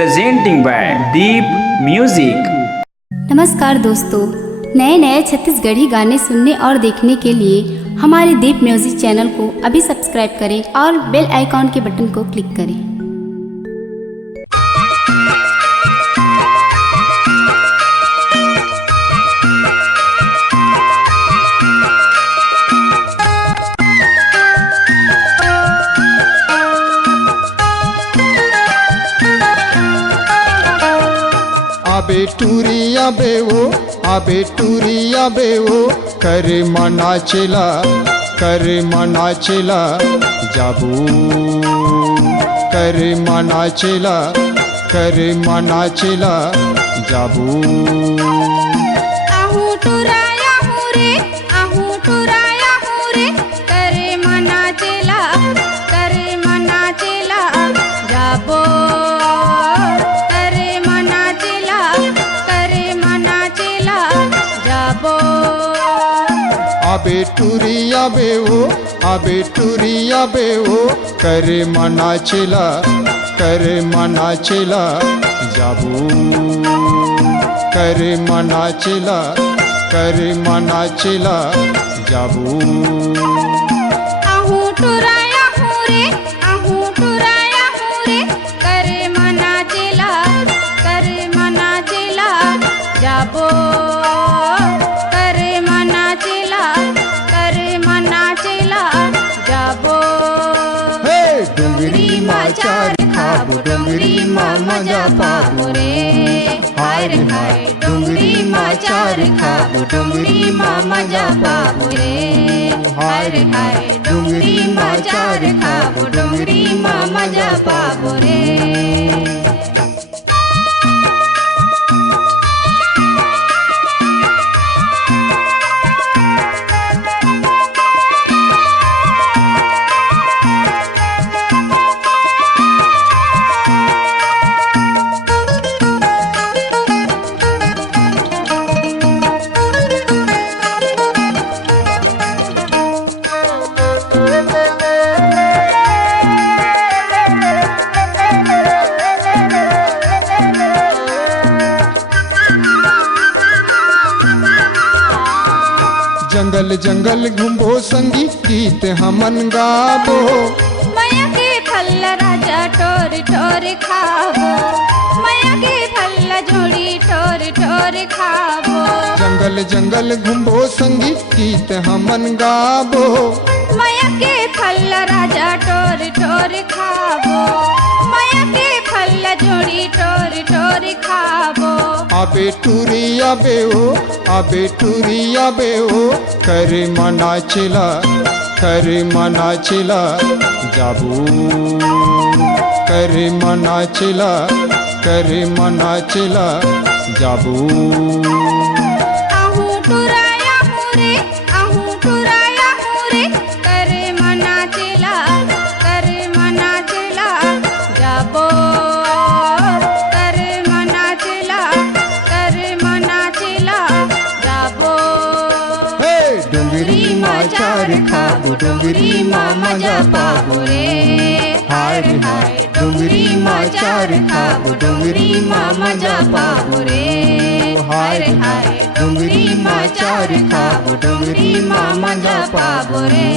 presenting by Deep Music। नमस्कार दोस्तों, नए नए छत्तीसगढ़ी गाने सुनने और देखने के लिए हमारे दीप म्यूजिक चैनल को अभी सब्सक्राइब करें और बेल आइकॉन के बटन को क्लिक करें। आबे टूरिया बेवो करे मना चला जाबू करे मना चला जाबू आबे टूरिया बेवो करे मना चला जाबू करे मना चला जाबू डोंगरी माँ मजा पाबो रे हाय रे हाय डोंगरी माँ चार खाबो डोंगरी माँ मजा पाबो रे हाय रे हाय डोंगरी माँ चार खाबो डोंगरी माँ मजा पाबो रे। जंगल जंगल घुमबो संगी गीत हमन गाबो माया के फल राजा ठोर ठोर खाबो माया के फल जोड़ी ठोर ठोर खाबो। जंगल जंगल घुमबो संगी गीत हमन गाबो माया के फल राजा ठोर ठोर खाबो माया के फल जोड़ी ठोर ठोर खाबो। आबे टूरिया बेओ करे मना चला जाबू करे मना चला जाबू डोंगरी माँ मजा पाबो रे हाय रे हाय डोंगरी माँ चार खाबो डोंगरी माँ मजा पाबो रे हाय रे हाय डोंगरी माँ चार खाबो डोंगरी माँ मजा पाबो रे।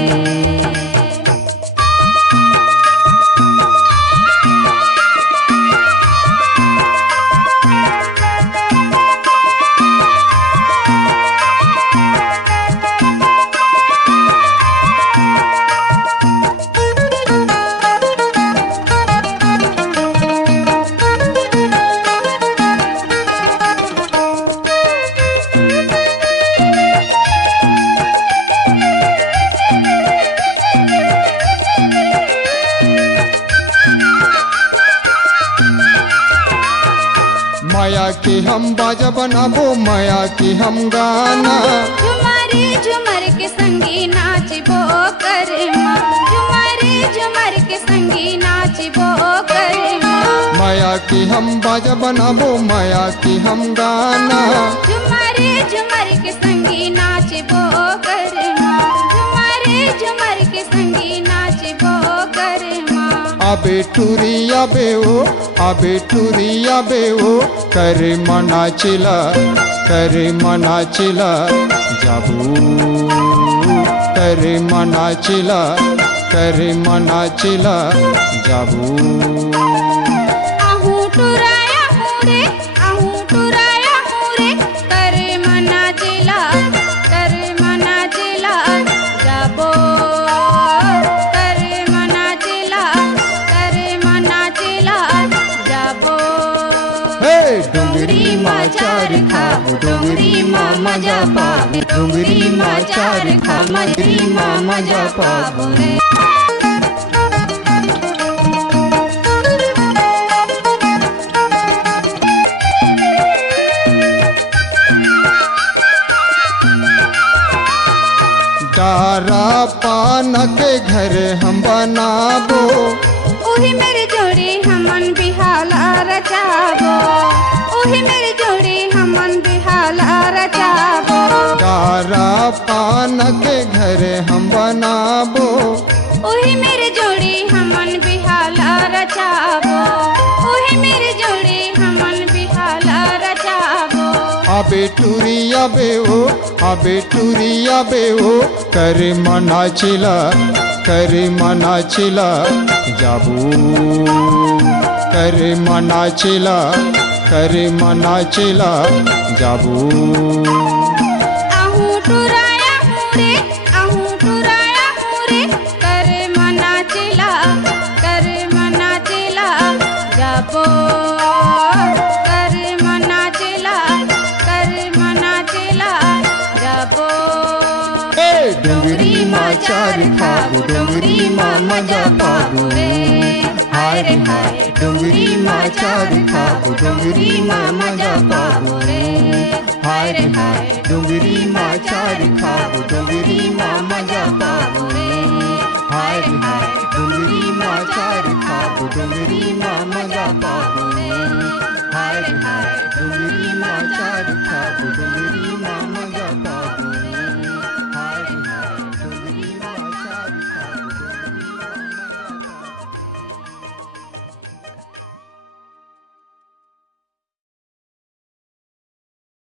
माया के हम बाजा बनाबो माया के हम गाना झुमरी झुमर के संगी नाचबो करे माँ झुमरी झुमर के संगी नाचबो करे माँ। माया के हम बाजा बनाबो माया के हम गाना झुमरी झुमर के संगी नाचबो करे माँ झुमरी झुमर के संगी नाचबो करे माँ। আবে টুরিয়াবে ও আবে টুরিয়াবে ও করে মনাচিলা যাবু করে মনাচিলা যাবু आहू टुराया हूँ रे आहू टुराया हूँ रे कर मना जिला जाबो कर मना जिला जाबो हे डुंगरी माचार खाबो डुंगरी मा मजा पाबो डुंगरी माचार खाबो डुंगरी मा मजा पाबो रे डारा पान के घर हम बनाबो ओही मेरे जोड़ी हमन बिहाला रचाबो ओही मेरे जोड़ी हमन बिहाला रचाबो डारा पान के घर हम बनाबो ओही मेरे जोड़ी हमन बिहाला रचाबो ओही मेरे जोड़ी हमन बिहाला रचाबो आबे टुरियाबे ओ करे मनाचिला जाबू करे मनाचिला जाबू आहू टुराया हूँ रे कर मना चिला जाबो कर मना चिला जाबो डुंगरी माचार खाबो डुंगरी मा मजा पाबो रे हाय रे हाय डुंगरी माचार खाबो डुंगरी मा मजा पाबो रे हाय रे हाय डुंगरी माचार खाबो डुंगरी मा मजा पाबो रे हाय रे हाय डुंगरी माचार खाबो डुंगरी मा मजा पाबो रे